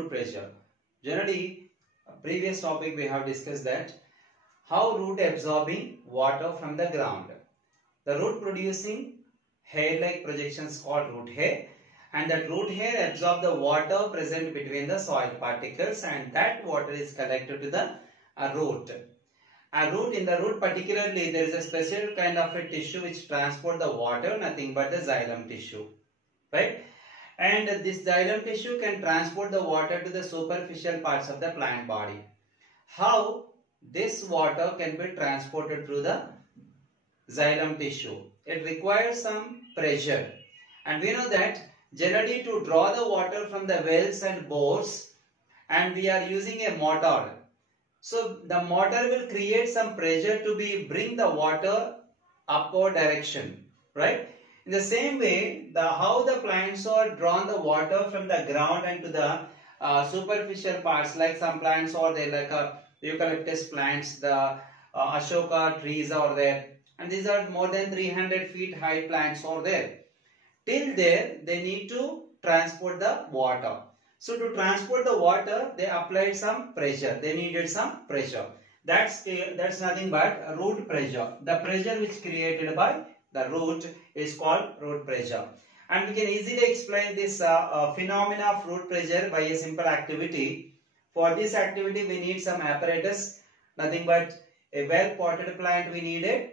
root pressure? Generally, previous topic we have discussed that how root absorbing water from the ground. The root producing hair-like projections called root hair, and that root hair absorb the water present between the soil particles, and that water is collected to the root. In the root particularly, there is a special kind of a tissue which transport the water, nothing but the xylem tissue, right? And this xylem tissue can transport the water to the superficial parts of the plant body. How this water can be transported through the xylem tissue? It requires some pressure, and we know that generally to draw the water from the wells and bores, and we are using a motor. So the motor will create some pressure to bring the water upward direction, right? In the same way, how the plants are drawn the water from the ground and to the superficial parts, like some plants are there, like eucalyptus plants, the ashoka trees are there, and these are more than 300 feet high plants are there. Till there, they need to transport the water. So to transport the water, they applied some pressure. They needed some pressure. That's nothing but root pressure. The pressure which created by the root is called root pressure. And we can easily explain this phenomena of root pressure by a simple activity. For this activity, we need some apparatus. Nothing but a well-potted plant we needed,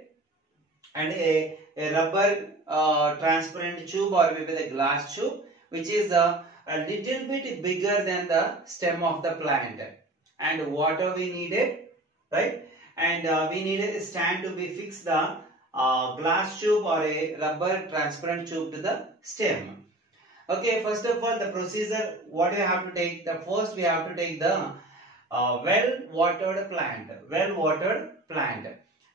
and a rubber transparent tube, or maybe the glass tube, which is a little bit bigger than the stem of the plant, and water we needed, right? And we needed a stand to be fixed the glass tube or a rubber transparent tube to the stem. Okay, first of all, the procedure, what we have to take? The first we have to take the well-watered plant,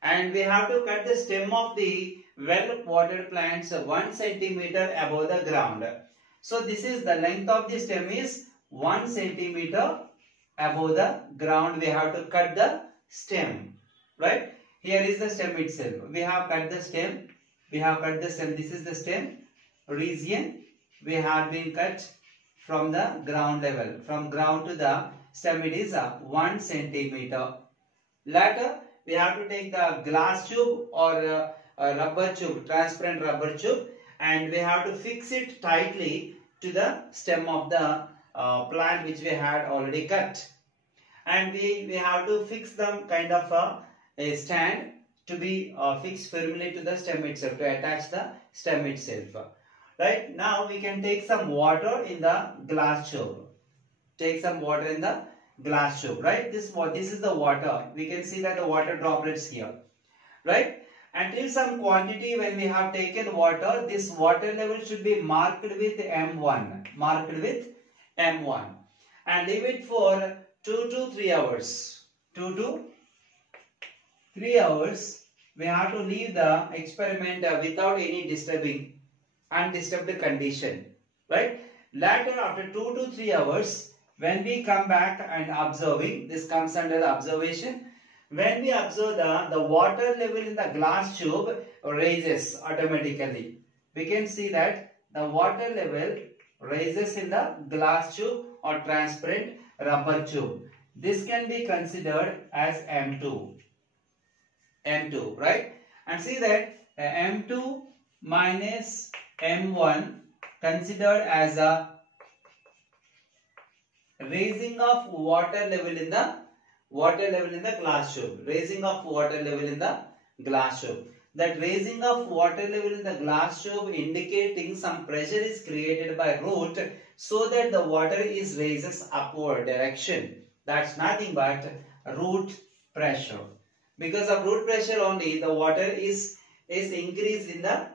and we have to cut the stem of the well-watered plants 1 centimeter above the ground. So this is the length of the stem is 1 centimeter above the ground. We have to cut the stem, right? Here is the stem itself. We have cut the stem. This is the stem region. We have been cut from the ground level. From ground to the stem, it is 1 centimeter. Later, we have to take the glass tube or a rubber tube, transparent rubber tube, and we have to fix it tightly to the stem of the plant which we had already cut. And we have to fix them kind of a stand to be fixed firmly to the stem itself, to attach the stem itself. Right? Now we can take some water in the glass tube. Take some water in the glass tube, right? This is the water. We can see that the water droplets here, right? Until some quantity, when we have taken water, this water level should be marked with M1. And leave it for 2 to 3 hours. 2 to 3 hours. We have to leave the experiment without any undisturbed condition. Right? Later, after 2 to 3 hours, when we come back and observing, this comes under the observation. When we observe the water level in the glass tube rises automatically. We can see that the water level rises in the glass tube or transparent rubber tube. This can be considered as M2. M2, right? And see that M2 minus M1 considered as a raising of water level in the glass tube. Raising of water level in the glass tube. That raising of water level in the glass tube indicating some pressure is created by root, so that the water is raises upward direction. That's nothing but root pressure. Because of root pressure only, the water is increased in the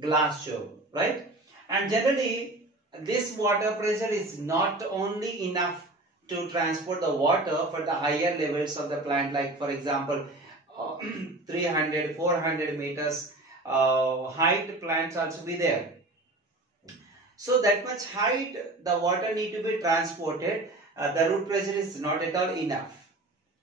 glass tube, right? And generally, this water pressure is not only enough to transport the water for the higher levels of the plant, like for example 300, 400 meters height plants also be there. So that much height the water need to be transported, the root pressure is not at all enough,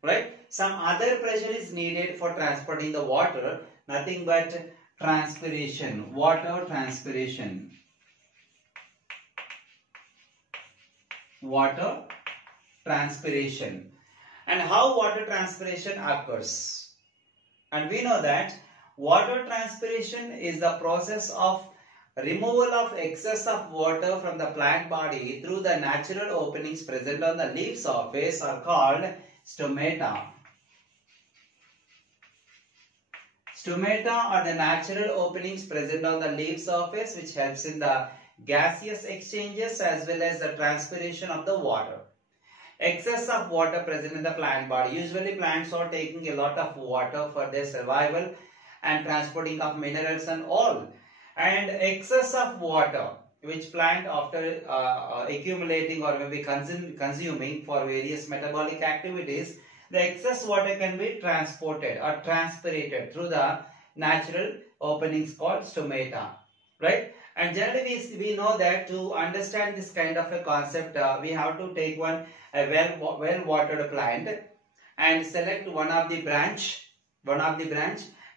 right? Some other pressure is needed for transporting the water, nothing but transpiration, water transpiration. water transpiration. And how water transpiration occurs? And we know that water transpiration is the process of removal of excess of water from the plant body through the natural openings present on the leaf surface are called stomata. Stomata are the natural openings present on the leaf surface which helps in the gaseous exchanges as well as the transpiration of the water. Excess of water present in the plant body. Usually plants are taking a lot of water for their survival and transporting of minerals and all. And excess of water which plant after accumulating or maybe consuming for various metabolic activities, the excess water can be transported or transpirated through the natural openings called stomata, right? And generally we know that to understand this kind of a concept, we have to take a well-watered plant and select one of the branch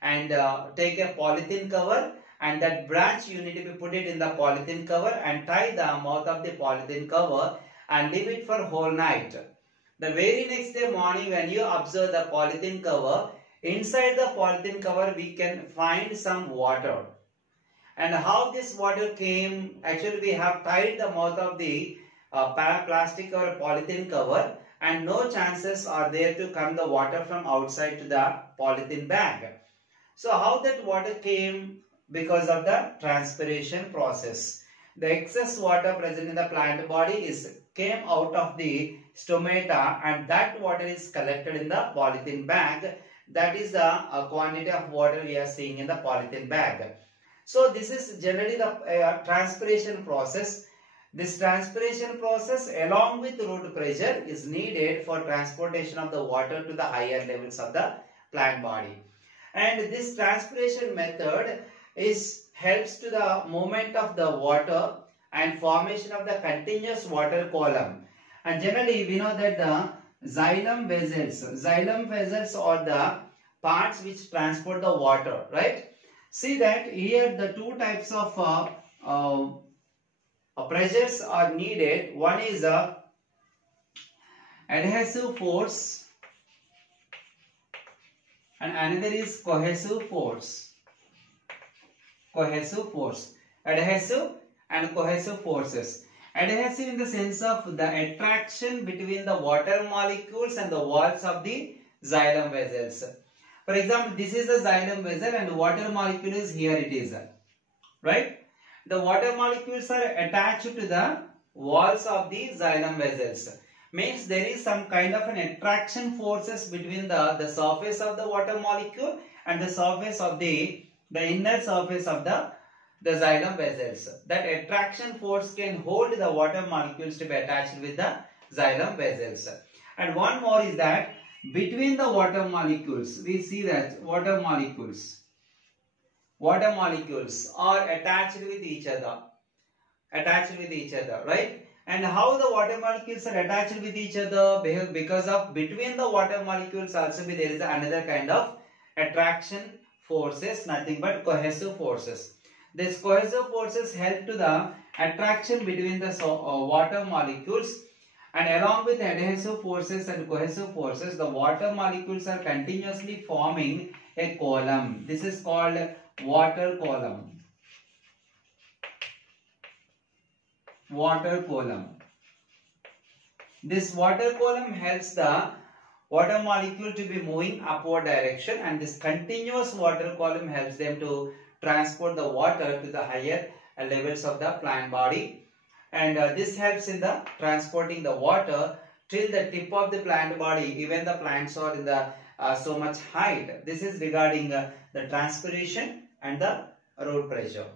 and take a polythene cover, and that branch you need to be put it in the polythene cover and tie the mouth of the polythene cover and leave it for whole night. The very next day morning when you observe the polythene cover, inside the polythene cover we can find some water. And how this water came, actually we have tied the mouth of the plastic or polythene cover and no chances are there to come the water from outside to the polythene bag. So how that water came? Because of the transpiration process. The excess water present in the plant body came out of the stomata and that water is collected in the polythene bag. That is the quantity of water we are seeing in the polythene bag. So this is generally the transpiration process. This transpiration process along with root pressure is needed for transportation of the water to the higher levels of the plant body. And this transpiration method helps to the movement of the water and formation of the continuous water column. And generally we know that the xylem vessels are the parts which transport the water, right? See that here the two types of pressures are needed. One is adhesive force and another is cohesive force. Adhesive and cohesive forces. Adhesive in the sense of the attraction between the water molecules and the walls of the xylem vessels. For example, this is the xylem vessel and the water molecule is here it is, right? The water molecules are attached to the walls of the xylem vessels. Means there is some kind of an attraction forces between the surface of the water molecule and the surface of the inner surface of the xylem vessels. That attraction force can hold the water molecules to be attached with the xylem vessels. And one more is that between the water molecules, we see that water molecules are attached with each other, right? And how the water molecules are attached with each other? Because of between the water molecules also there is another kind of attraction forces, nothing but cohesive forces. These cohesive forces help to the attraction between the water molecules, and along with adhesive forces and cohesive forces, the water molecules are continuously forming a column. This is called water column. This water column helps the water molecule to be moving upward direction, and this continuous water column helps them to transport the water to the higher levels of the plant body. And this helps in the transporting the water till the tip of the plant body, even the plants are in the so much height. This is regarding the transpiration and the root pressure.